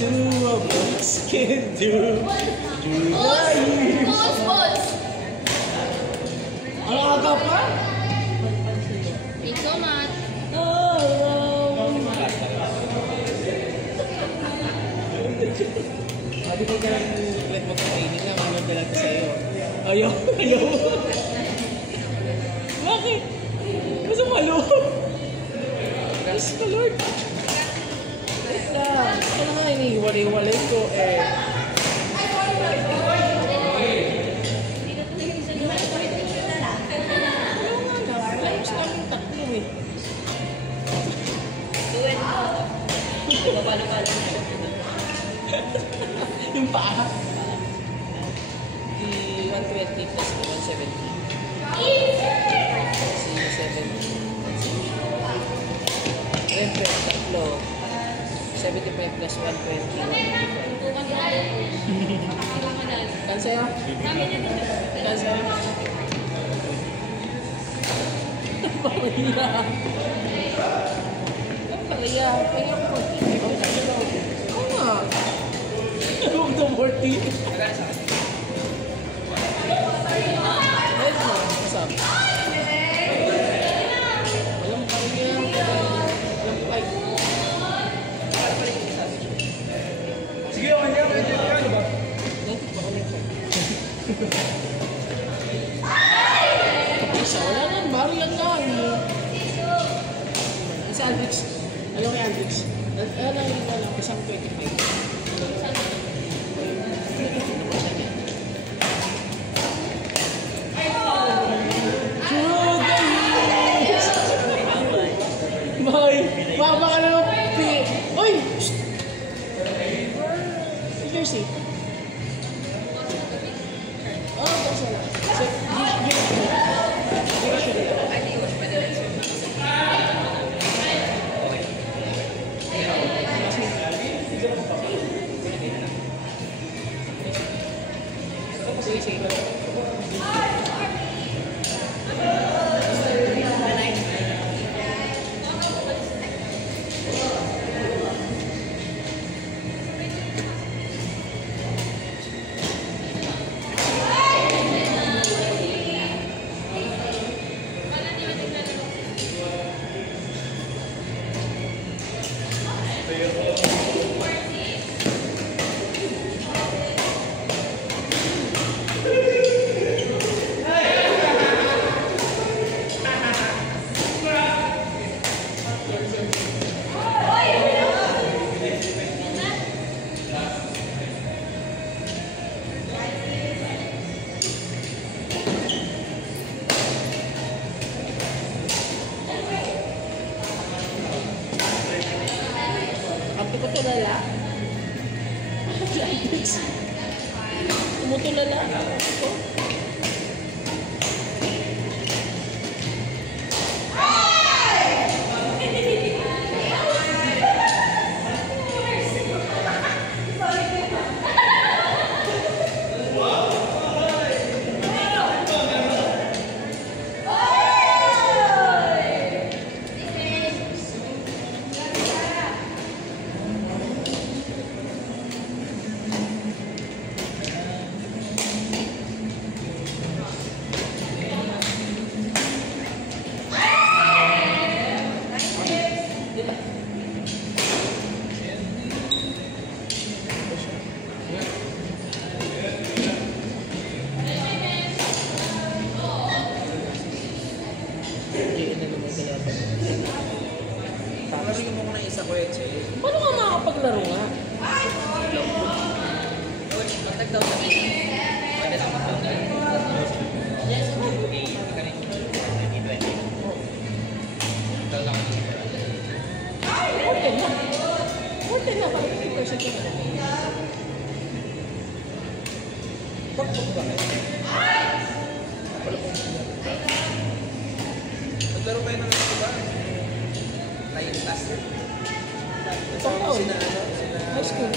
to a boots can do. Balls! Ang aga pa? Ikaw, Matt. Sabi ko ka wet mo training lang, ano dala ko sa'yo. Ayaw. Bakit? Gusto mo malo? Diyos ko, Lord. Wait lang. Ito na nga iniwalay-walay ko eh. Yung paa. Di 120 plus 170. Si 70. Siyempre, tatlo. 75 plus 120. Kan sa'yo? Kan sa'yo? Pamaya. Pamaya. Pamaya ko. Oo nga. Huwag na 40. Ayun mo. Masap. Walang pamaya. Walang pipe. Sige, okay ka. Pwede ka. Ano ba? Isa, wala na. Baro yan lang. Isa Andrix. Alam mo yung Andrix? Alam mo isang 25. Mama ka na ng Oy! Jersey. Oh, that's all. So, Tumutulala. Tumutulala. Palarin mo ko na isa ko yan sa'yo. Paano ka makakapaglaro nga? Coach, contact daw sa akin. Pwede lang mag-contact. Yes, Okay na. Okay na. Parang 50% ka na. Pagpag ba kayo? Maglaro kayo ng ito ba? Lion Task. Totoo. Sina ano? High school.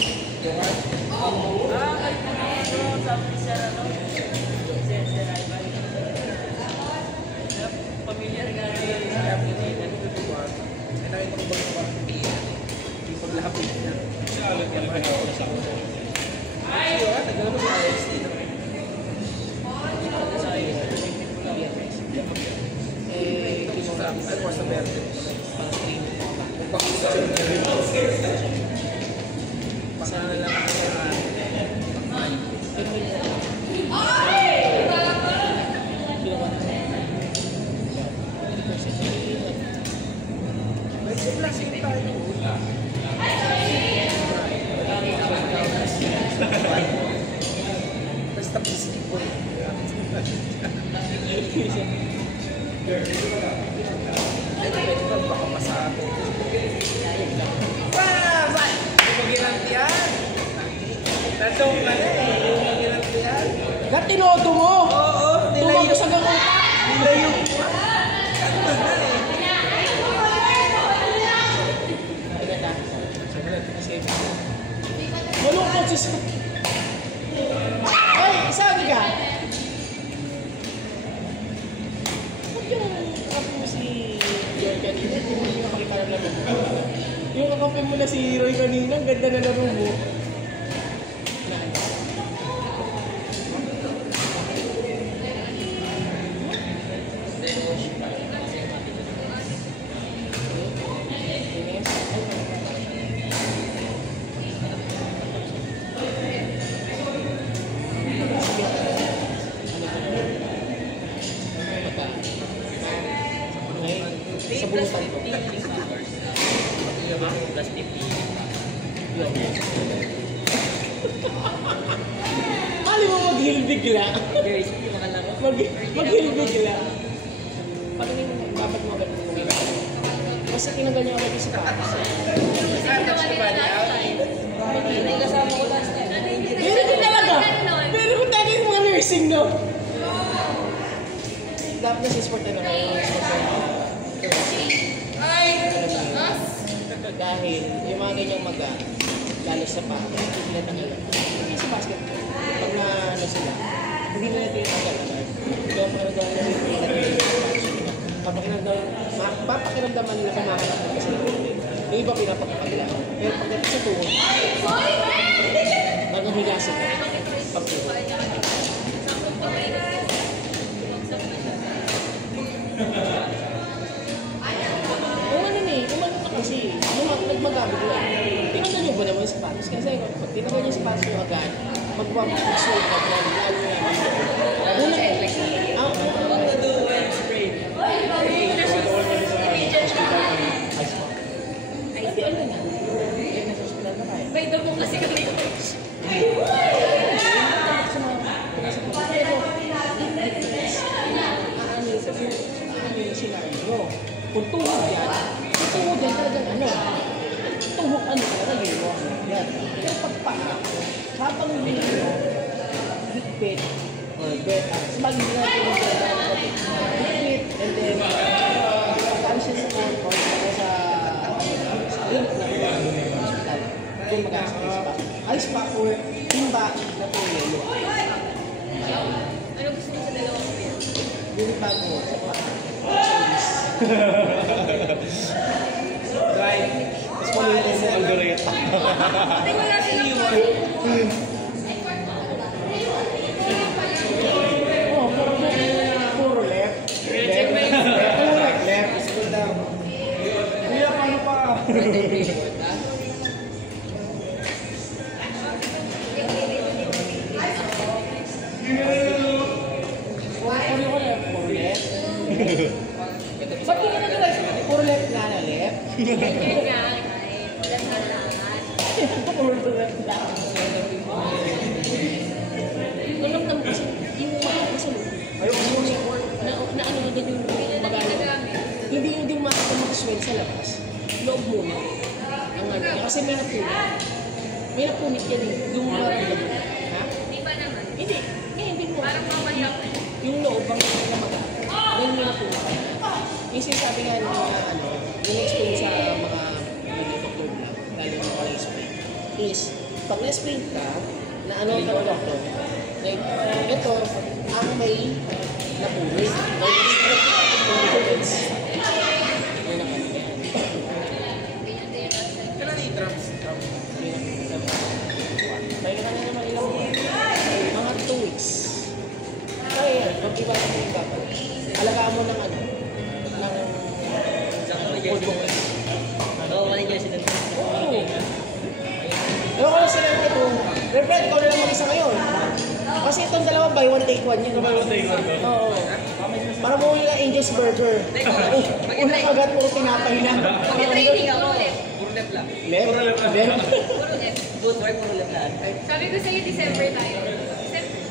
Johan? Ay, sabi ni Sir, ano? Sir Ivan. Pamilyar nga rin yung sabi ni May nakita ko ba yung parang yung paglapit niya? Sana lang basta pisipo. Baka masabi. Nandong ka na eh, yung magilanti yan. Ba't tinodo mo? Oo, Tumagos hanggang utak. nilayo pa. Nandun na eh. Malungkot si Scott. Ay, saan ka? Ba't yung kakampi mo si Joy kanina? Hindi mo yung makita ng laro mo. Yung kakampi mo na si Roy kanina, ang ganda na laro mo. Sa bulutan ko. Plus 50. Mali mo mag-heal bigla. Guys, hindi makalaro. Mag-heal bigla. Parang yung babat mo agad mo ngayon. Basta tinanggal niya agad yung sapatos. May kasama ko last time. Pero din talaga. Pero kung tayo yung mga nursing, no? Dapat na sa sport na kayo. Dahil yung mga ganyang maga, lalo sa pa, hindi na tanggal. Hindi sa basketball. Pag na ano sila, hindi na natin tanggal agad. Kaya pakiramdaman nila yung papakiramdaman nila kung makakalap na kasi yung iba pinapakapagla. Pero pagdating sa tuhod, naghihigasin ka. Pag tuhod. Kung ano na eh, kumano ka kasi, nagmagamit ko eh. Tinanggal niyo ba naman yung sapatos? Kasi pag tinanggal niyo yung sapatos niyo agad, magwapag-suit ka dyan, lalo na May damo kasi kami. kung tuhod yan, tuhod yan talagang ano, tuhod ano talaga liwang yan. Pero pagpaka, habang hindi mo, higpit, or beta, smagin natin yung higpit, and then, pagkaan siya sa or sa link na hospital, kung mag-aasal ice pack or timba na po yelo. Ano gusto mo sa dalawang beer? Yung bago, sa paka. Right. Tapos paluto mo ang gareta. Tingnan natin ang Oh, puro left. Left. Scroll down. Kuya, paano pa? Puro left. Ba't hindi ka nag-realize? Puro left nga na left. Puro left lang. Nalamdam kasi yung mga kasalun. Ayaw mo sa work. Na ano agad yung magana. Hindi yung di makakita mag-swell sa labas. Loob muna. Ang ano. Kasi may napunit. May napunit yan eh. Yung maramdaman mo. Ha? Di ba naman? Hindi. Hindi mo. Parang mamahirap na. Yung loob ang namaga. Dahil may napunit. Yung sinasabi nga nila ano, yung explain sa mga nag-doktor lang, lalo na mga explain, is pag na-explain ka, na ano ang doktor, like, ito, ang may napunit. Kailan i-drums? Ewan ko lang sila kung Reverend, ikaw na lang mag-isa ngayon. Kasi itong dalawa buy one take one yun. Buy one take one ba? Oo. Para mo yung Angel's Burger. Una kagat mo tinapay lang. May training ako. Puro left lang. Left? Left? Puro left. Footwork, puro left lang. Sabi ko sa'yo, December tayo. December.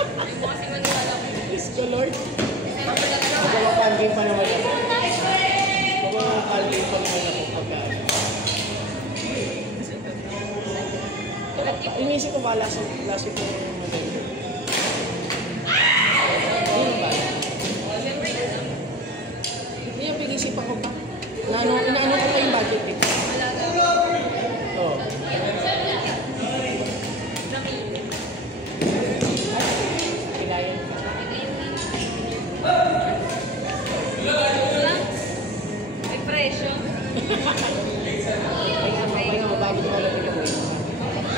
Hindi mo kasi maniwala ko. Diyos ko, Lord. December talaga. Magpapalgame pa naman ako. Magpapalgame pa naman ako pagka. Inisip ko ba last week na yung maganda? Yun ba? December na lang. Hindi yung pinisipan ko pa. Inaano ko pa yung budget eh. Wala na. Oo. Kailangan. May presyo. Ay, mabagod mo lang ito.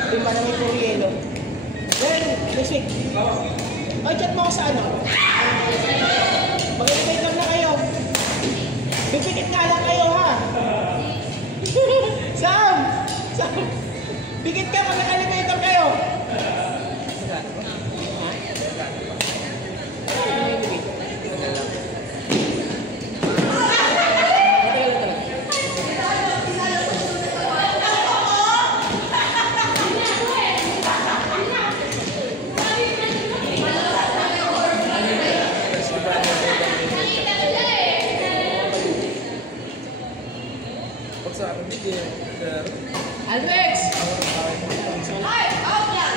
Yung pa na may puro yelo. Then, next week. Ay, chat mo ako sa ano? Mag-elevate lang na kayo. Bipikit nga lang kayo, ha? Sam! Sam! Bikit ka pag naka-elevator kayo. Pag sa akin, hindi Alex! kaya sa loob niya.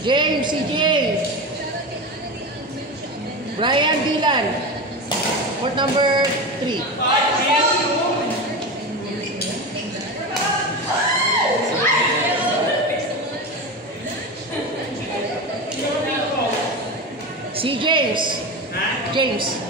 James, si James. Brian Dylan. Court number 3. Si James. James.